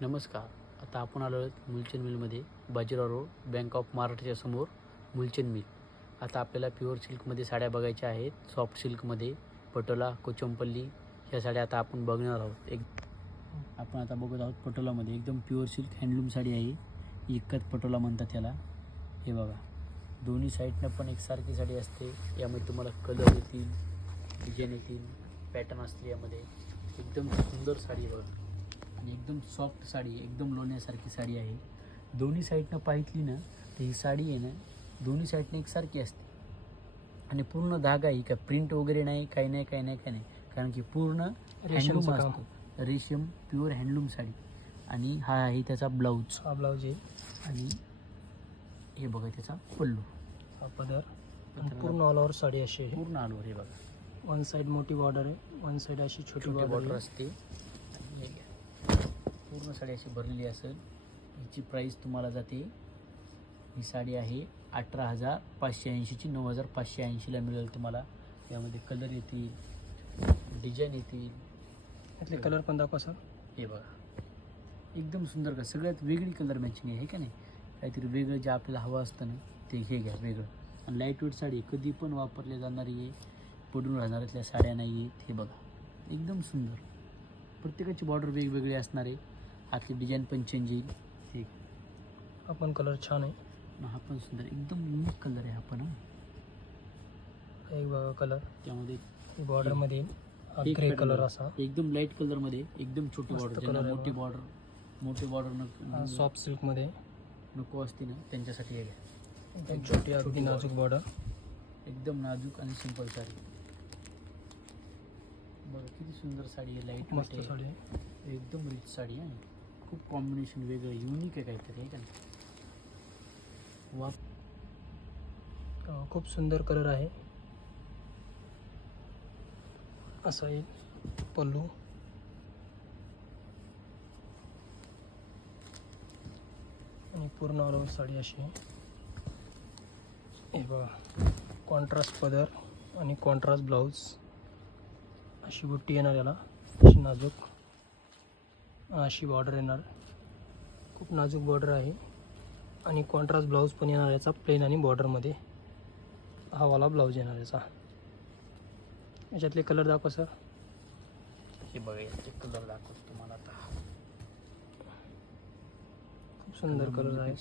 नमस्कार. आता आपण आलो आहोत मुलचंद मिलमध्ये, बाजीराव रोड, बँक ऑफ महाराष्ट्राच्या समोर मुलचंद मिल. आता आपल्याला प्युअर सिल्कमध्ये साड्या बघायच्या आहेत. सॉफ्ट सिल्कमध्ये पटोला, कोचंपल्ली ह्या साड्या आता आपण बघणार आहोत. आपण आता बघत आहोत पटोलामध्ये एकदम प्युअर सिल्क हँडलूम साडी आहे. एकच पटोला म्हणतात त्याला. हे बघा, दोन्ही साईडनं पण एकसारखी साडी असते. यामध्ये तुम्हाला कलर येतील, डिझाईन येतील, पॅटर्न असते. यामध्ये एकदम सुंदर साडी बघा आणि एकदम सॉफ्ट साडी, एकदम लोण्यासारखी साडी आहे. दोन्ही साईडनं पाहितली ना तर ही साडी आहे ना दोन्ही साईडनं एकसारखी असते आणि पूर्ण धागा ही काय प्रिंट वगैरे नाही, काही नाही, कारण की पूर्ण हँडलूम असतं. रेशम प्युअर हँडलूम साडी. आणि हा आहे त्याचा ब्लाऊज. हा ब्लाऊज आहे आणि हे बघा त्याचा पल्लू, हा पदर. पूर्ण ऑल ओव्हर साडी अशी आहे. पूर्ण ऑल ओव्हर. हे बघा, वन साइड मोठी बॉर्डर आहे, वन साइड अशी छोटी बॉर्डर असते. पूर्ण साडी अशी भरलेली असेल. हिची प्राईस तुम्हाला जाते, ही साडी आहे 18,580ची. 9,580ला मिळेल तुम्हाला. यामध्ये कलर येतील, डिझाईन येतील. यातले कलर पण दाखवा सर. हे बघा, एकदम सुंदर. का सगळ्यात वेगळी कलर मॅचिंग आहे का नाही. काहीतरी वेगळं जे आपल्याला हवं असतं ना ते हे घ्या वेगळं. आणि लाईटवेट साडी, कधी पण वापरली जाणारी आहे, पडून राहणाऱ्यातल्या साड्या नाही आहेत. हे बघा, एकदम सुंदर. प्रत्येकाची बॉर्डर वेगवेगळी असणार आहे. आतली डिझाईन पण चेंज येईल. हे हा पण कलर छान आहे. हा पण सुंदर, एकदम युनिक कलर आहे. हा पण एक बघा कलर, त्यामध्ये बॉर्डरमध्ये ग्रे कलर असा एकदम लाईट कलरमध्ये, एकदम छोटी बॉर्डर. ज्यांना मोठी बॉर्डर सॉफ्ट सिल्कमध्ये नको असते ना त्यांच्यासाठी हे घ्या. एकदम छोटी अगदी नाजूक बॉर्डर, एकदम नाजूक आणि सिंपल साडी. बघा किती सुंदर साडी आहे. लाईट मस्त साडी आहे. एकदम रिच साडी आहे. खूप कॉम्बिनेशन वेगळं युनिक आहे काहीतरी, आहे का नाही. खूप सुंदर कलर आहे. असा येईल पल्लू. आणि पूर्ण ऑल ओव्हर साडी अशी आहे. हे बघा, कॉन्ट्रास्ट पदर आणि कॉन्ट्रास्ट ब्लाऊज. अशी बुट्टी येणार याला, अशी नाजूक. अशी बॉर्डर येणार, खूप नाजूक बॉर्डर आहे. आणि कॉन्ट्रास्ट ब्लाऊज पण येणार याचा, प्लेन आणि बॉर्डरमध्ये. हा वाला ब्लाऊज येणार याचा. याच्यातले कलर दाखवा सर. हे बघा, याचे कलर दाखवतो तुम्हाला आता. खूप सुंदर कलर आहे.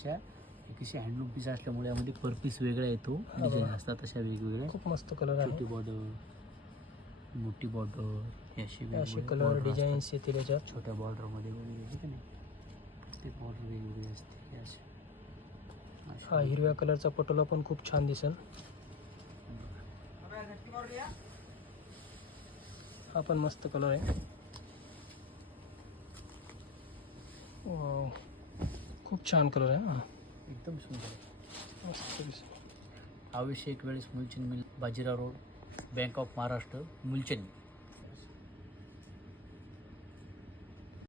कशी हँडलूम पीस असल्यामुळे यामध्ये पर पीस वेगळा येतो. डिझाईन असतात तशा वेगवेगळ्या. खूप मस्त कलर आहे. छोटी बॉर्डर, मोठी बॉर्डर, अशी कलर डिझाईन्स येतील याच्यात. छोट्या बॉर्डरमध्ये वगैरे, ठीक आहे ना. ते बॉर्डर वेगवेगळी असते. हा हिरव्या कलरचा पटोला पण खूप छान दिसेल. हा पण मस्त कलर आहे. खूप छान कलर आहे. हा एकदम सुंदर, मस्त दिसेल. आवश्यक वेळेस Mulchand mill, Bajirao road, bank of Maharashtra, Mulchand.